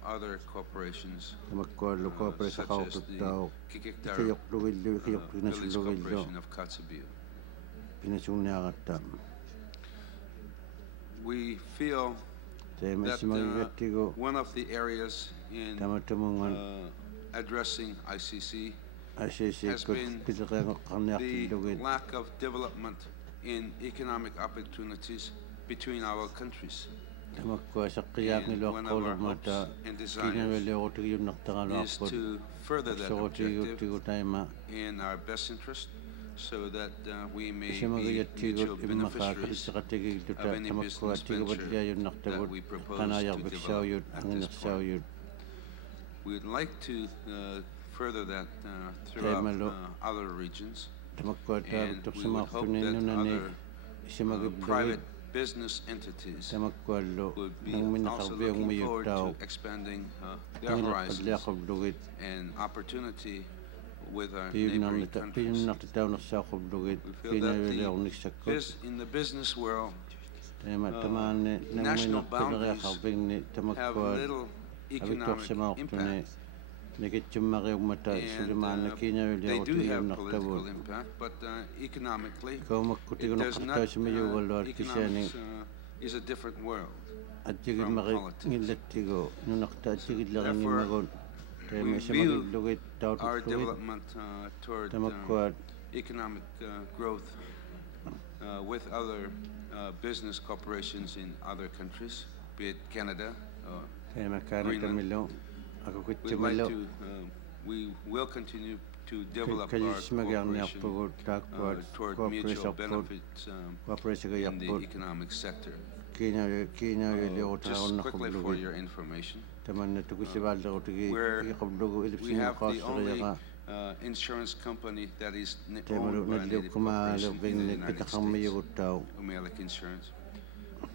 other corporations, magkwalo ko pre sa such as kautot the tao Kikiktar kayok luwilo kayok Village pinasuluwilo Corporation of Kotzebue. pinasunyakata We feel tayo that masimagigatigo one of the areas in tamatamungan addressing ICC ICC has ko been pinakang kanyak the lugit lack of development in economic opportunities between our countries. tamakwa sa kayak And nilo one of ako our mata hopes and desires kinawili ako tiyo naktakalo is ako to further that so tiyo objective tayo ma in our best interest so that we may siya be magayat tiyo mutual imakakalit beneficiaries sa katigig of duta any tamakwa business tiyo venture badya yun that naktabot we propose kanayak to biksaw develop yun at ang this inaksaw point. yun We'd like to further that throughout malo. other regions, tamakwa and tayo we would hope tumaktunin that yun na ni other siya magibigay private business entities tamakwa would be nang also minakabiyong looking mayot forward tao to expanding their ang horizons inakadlakab lugit and opportunity with our tiyo neighboring tiyo countries. nakataw na sa kubdugit We feel that kinawili ako niksakot in the business world tayo matamaan ni nang national minakabing ni have tamakwa little abitok economic sa maokto ni impact. nakitsumari umata And sulimaan na kinawili they ako do tiyo have naktabot political impact, but economically, ikaw magkutigo it na does kakataw not, sa mayo walo at kisyaning economics is a different world at tigid from politics. makingilatigo nung nakata at tigid lang ni Therefore, magon tayo we may siya view magigilugit tao our tutuwid development toward tamakwad economic growth with other business corporations in other countries, be it Canada. tayo makana Greenland. tamilo ako We'd like kutsumilo to, we will continue to develop our kayis magyang niya cooperation pagod takwad toward cooperation mutual pagod benefits cooperation kaya in the pagod economic sector. kinawili ako tao Just na quickly for kublugit your information, taman na tukoy si Balda ko tigi We're- ikablugo we ilipsin have ako the sa only kaya ka insurance company that is tayo owned by a malunod native kumalo corporation in the bing United nagkitakang States, mayugot tao Umialik Insurance.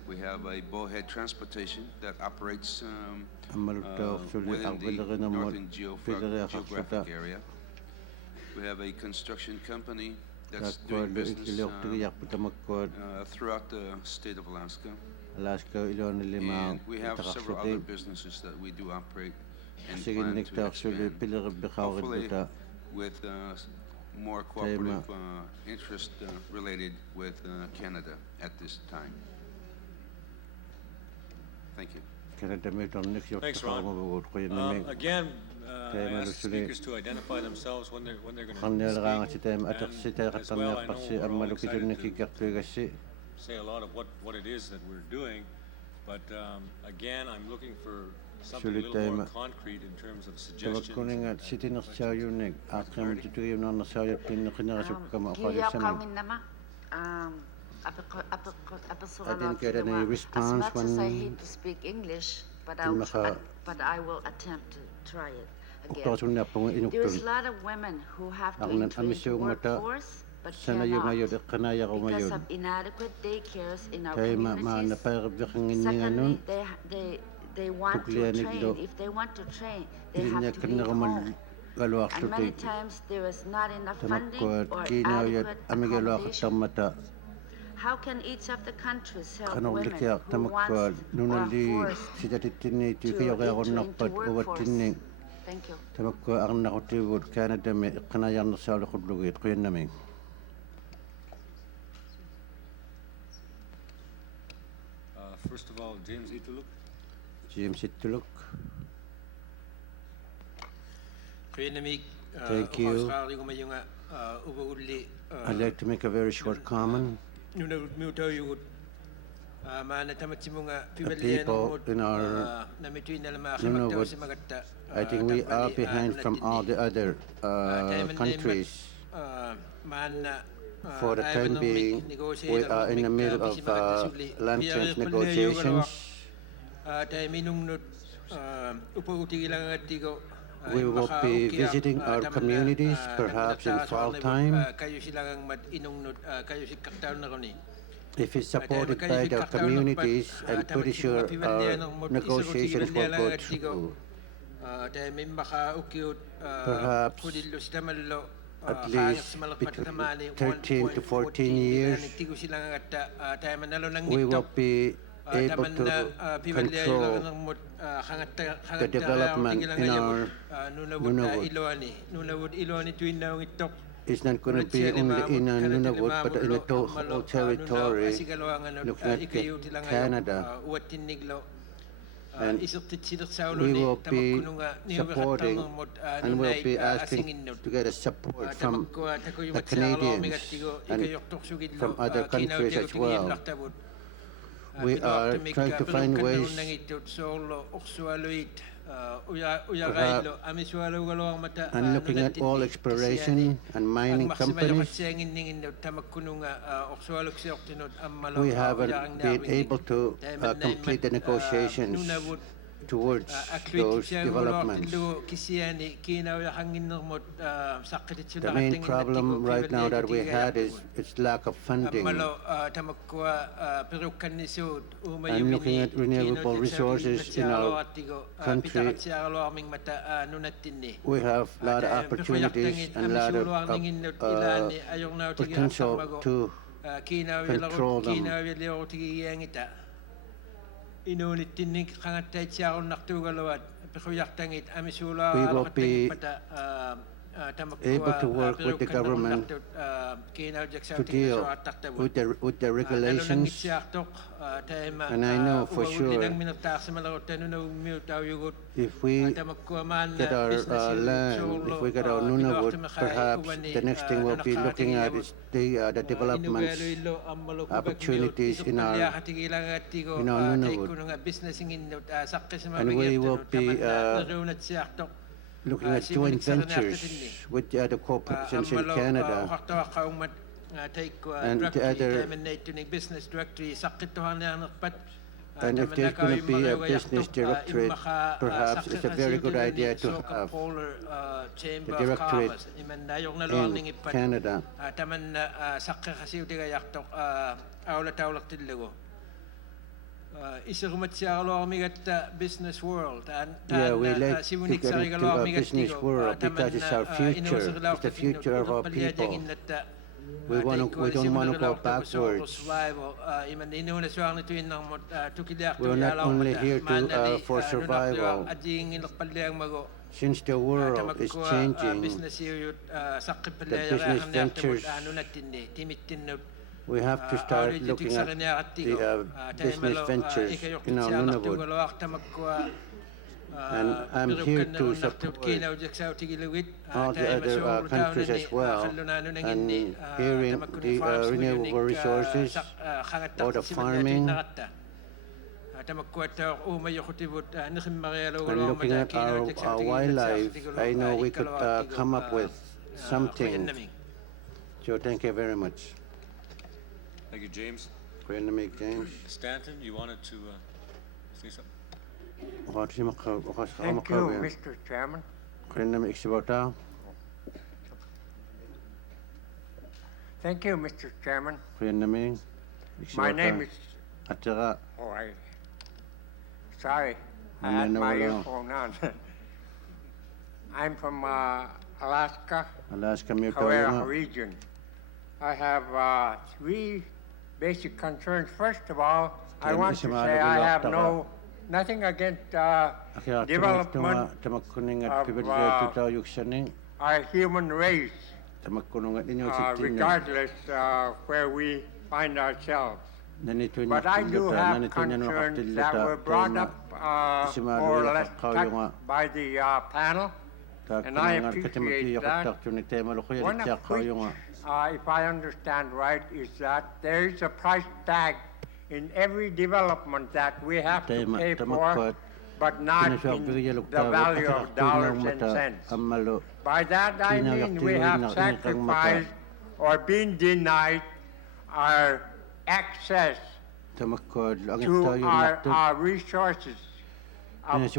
We have a bowhead transportation that operates ang malutaw sulit within ang the pilari ng northern pilari geographic area. We have a construction company that's takwad doing business ikilok tigiyak putamakwad throughout the state of Alaska. Alaska ilon lima And we have several other itakaksutin businesses that we do operate and sige plan to niktak sulit expand, pilari bikawid hopefully duta with more cooperative interest related with Canada at this time. Thank you. Canada may itong niksyo Thanks, Ron. mabugot ko yun namin Again, Tayo I ask the malusuli. speakers to identify themselves when they're going kanil nga to si tayo atak si tayo as well, katanya I know pasi we're ang all malukit excited yung to nakikaktuy kasi say a lot of what it is that we're doing, but again, I'm looking for something a Sulit little tayo more concrete in terms of Tawag suggestions. ko nga si tinaksaw yun akam dito yung nanasaw yung pinakinakasok ka makalit Kiya sa kami nama. I didn't get any response As much as I when hate to speak English, but Maka- I will attempt to try it uktasun again. na pong There's inukton a lot of women who have to Ang enter amis into yung mata workforce, but sana yung ngayon cannot kanaya ko because ngayon of inadequate daycares in our kaya communities. napayakang nga nun Secondly, they want to Tuklianig train. do. If they want to train, they hindi have niya to leave kanakamal home. galwak And to many times there is not enough funding tamakot or kinaw yun adequate amigalwak accommodation. mata How can each of the countries help kanong women likya who tamakot wants or nunali forced si datitini to kaya kaya ko enter into nakpat uwat workforce? tining Thank you. tamakko ang nakotibot Canada me kanayang nasalo ko blugit ko yun namin First of all, James Ituluk. James Ituluk Thank you. I'd like to make a very short comment. people in our Nunavut, I think we are behind from all the other countries. For the time being, we are in the middle of land change negotiations. We will be visiting our communities, perhaps in fall time. If it's supported by the communities, I'm pretty sure our negotiations will go through. Perhaps at least between 13 to 14 years, we will be able to control the development in our Nunavut. It's not going to be only in Nunavut, but in the whole territory, looking at Canada. And we will be supporting and will be asking to get a support from the Canadians and from other countries as well. We are trying to find ways and looking at all exploration and mining companies. We haven't been able to complete the negotiations towards those developments. The main problem right now that we had is its lack of funding. And looking at renewable resources in our country, we have a lot of opportunities and a lot of potential to control them. We will be able to work with the government to deal with the regulations, and I know for sure if we get our land, if we get our Nunavut, perhaps the next thing we'll be looking at is the development opportunities in our Nunavut, and we will be looking at joint ventures with the other corporations in Canada and the other. And if there's going to be a business directorate, perhaps it's a very good idea to have the directorate in Canada. Business world yeah, we like to get into a business world because it's our future, it's the future of our people. We don't want to go backwards. We're not only here for survival. Since the world is changing, the business ventures, we have to start looking at the business ventures in our Nunavut. And I'm here to support all the other countries as well, and hearing the renewable resources or the farming, and looking at our wildlife. I know we could come up with something. So thank you very much. Thank you, James. James. Stanton, you wanted to say something? Thank you, Mr. Chairman. Thank you, Mr. Chairman. My name is... Sorry, I had my earphone on. I'm from Alaska, Kawera region. I have 3 basic concerns. First of all, I want to say I have nothing against development of our human race, regardless where we find ourselves. But I do have concerns that were brought up more or less by the panel, and I appreciate that. One of which, if I understand right, is that there is a price tag in every development that we have to pay for, but not in the value of dollars and cents. By that I mean we have sacrificed or been denied our access to our resources of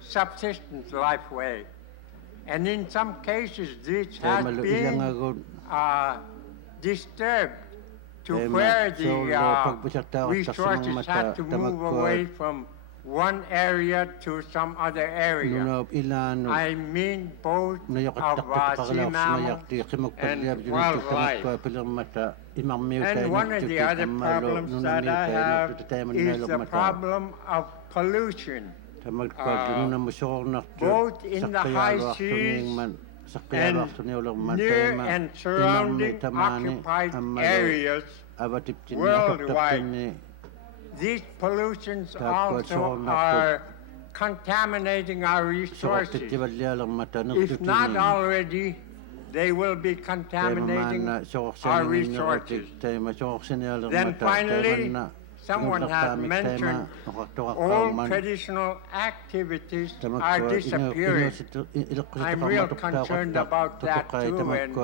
subsistence lifeway. And in some cases, this has been disturbed to where the resources had to move away from one area to some other area. I mean both of seamammal and wildlife. And one of the other problems that I have is the problem of pollution. Both in the high seas and near and surrounding occupied areas worldwide. These pollutions also are contaminating our resources. If not already, they will be contaminating our resources. Then finally, someone has mentioned old traditional activities are disappearing. I'm real concerned about that too, and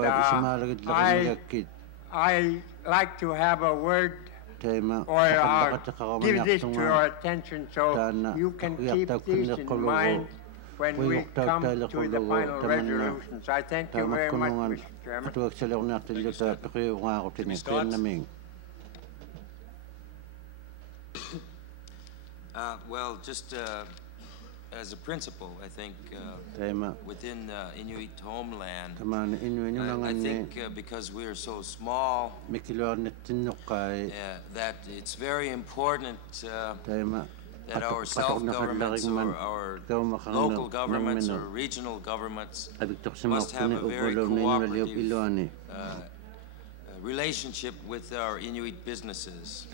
I like to have a word or give this to your attention so you can keep these in mind when we come to the final resolutions. I thank you very much, Mr. Chairman. Well, just as a principle, I think within Inuit homeland, I think because we are so small, that it's very important that our self-governments or our local governments or regional governments must have a very cooperative relationship with our Inuit businesses.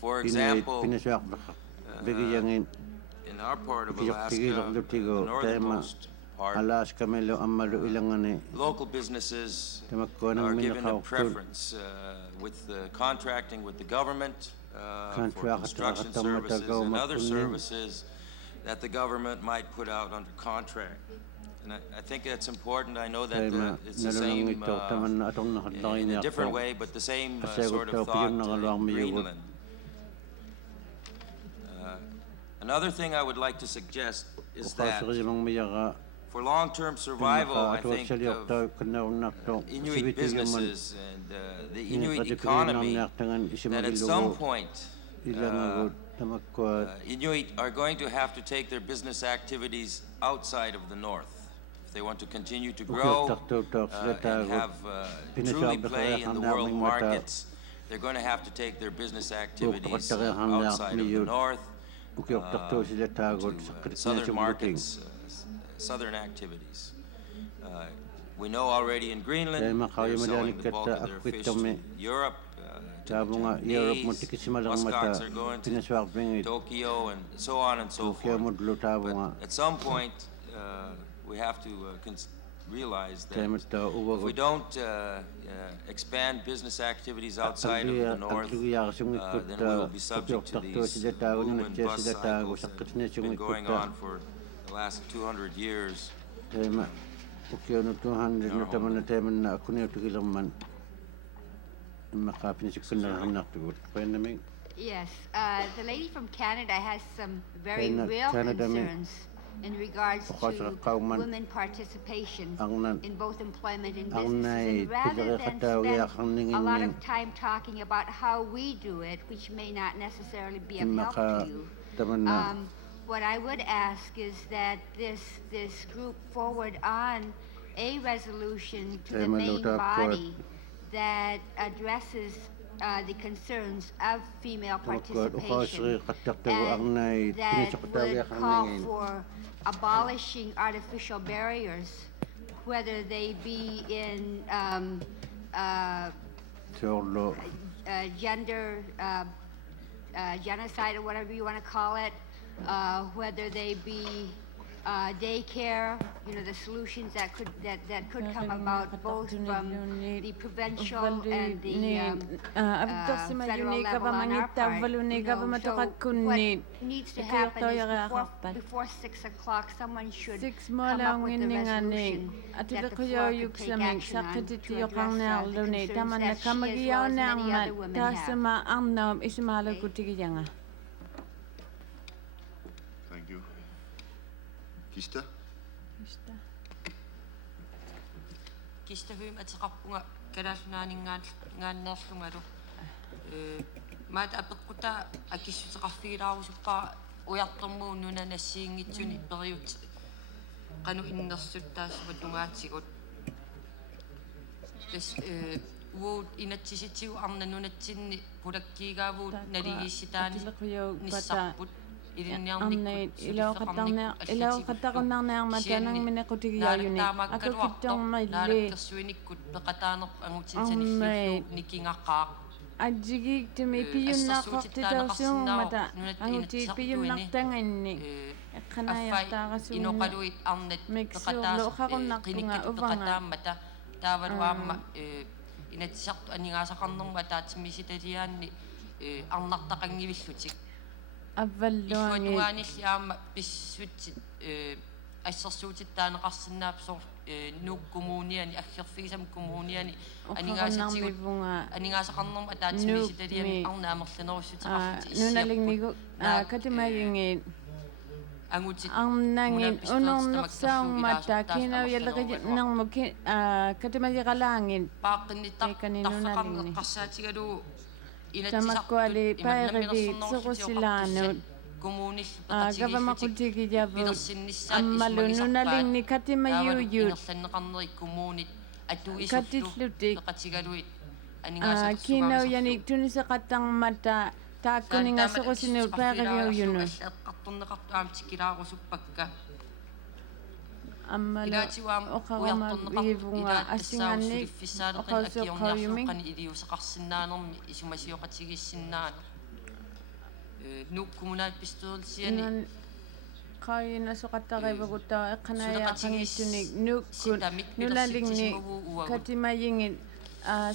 For example, in our part of Alaska, the northernmost part, local businesses are given a preference with contracting with the government for construction services and other services that the government might put out under contract. And I think that's important. I know that it's the same in a different way, but the same sort of thought in Greenland. Another thing I would like to suggest is that for long-term survival, I think, of Inuit businesses and the Inuit economy, that at some point Inuit are going to have to take their business activities outside of the north. If they want to continue to grow and have truly play in the world markets, they're going to have to take their business activities outside of the north, to southern markets, southern activities. We know already in Greenland, they're selling the bulk of their fish to Europe, to the Japanese. Muskox are going to Tokyo and so on and so forth. But at some point, we have to realize that if we don't expand business activities outside of the north, then we will be subject to these boom and bust cycles that have been going on for the last 200 years. Yes, the lady from Canada has some very real concerns in regards to women participation in both employment and businesses. And rather than spend a lot of time talking about how we do it, which may not necessarily be of help to you, what I would ask is that this group forward on a resolution to the main body that addresses the concerns of female participation and that would call for abolishing artificial barriers, whether they be in gender genocide or whatever you want to call it, whether they be daycare, the solutions that could come about both from the provincial and the federal level on our part. So what needs to happen is before 6 o'clock, someone should come up with a resolution that the floor could take action on to address the concerns that she as well as many other women have. Thank you. Kista? Kista hyym ataqarpunga kalalnaaningaannerlungalu maat apeqquta akissutaqarfigilaarusuppa ujartormuu nunanassiingitsuni periut qanu innerssuttaassumat nungaatigut uut inatsisitiu arna nunatsinni pulakkiigaavuut naligiissitaani nissarput Ajigig tumi piyunnaqortitausuummata anguti piyunnartanganni eqqanayartaarasuunni miksuurluuqaqunarpunga uvanga taavaruaamma inatsisartu anigaasaqarnerma taatimisitaliaanni arnartaqangivillutik Isuanuaanilliaama pissutsit ассерсуутиттаанеқарсинаапсор нуккумууниани аггерфигисам кумууниани анигаасақарнерма атаатимиситалиами арнаамерлунеруссутеқарфути нуналигнигу катимагингит ангутит арнангин унернерсауммата кинавиалеқинерму катимагиқалаангин пааққинниттарнуналигни qarsaatigadu tamakkuali pairivi tsuqusilaanut gavamaqutigijavut ammalu nunalinni katimayuuyut katillutik kinauyanik tuniseqattarmata taakkuningassuqusinut pairiviuyunut ammala oqaramavivunga assingannik oqausuqqauyumik iliusaqarsinnaanermi isumasiuqatigissinnaanu nukkumunat pistolsiani qaina soqattarivagutaa eqqanayaaqangittunik nukkut nulaligni katimayingit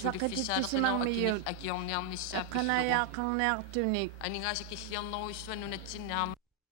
saqqitissimangmiyut eqqanayaaqarniartunik aningaasakilliorneruissuan nunatsinnaama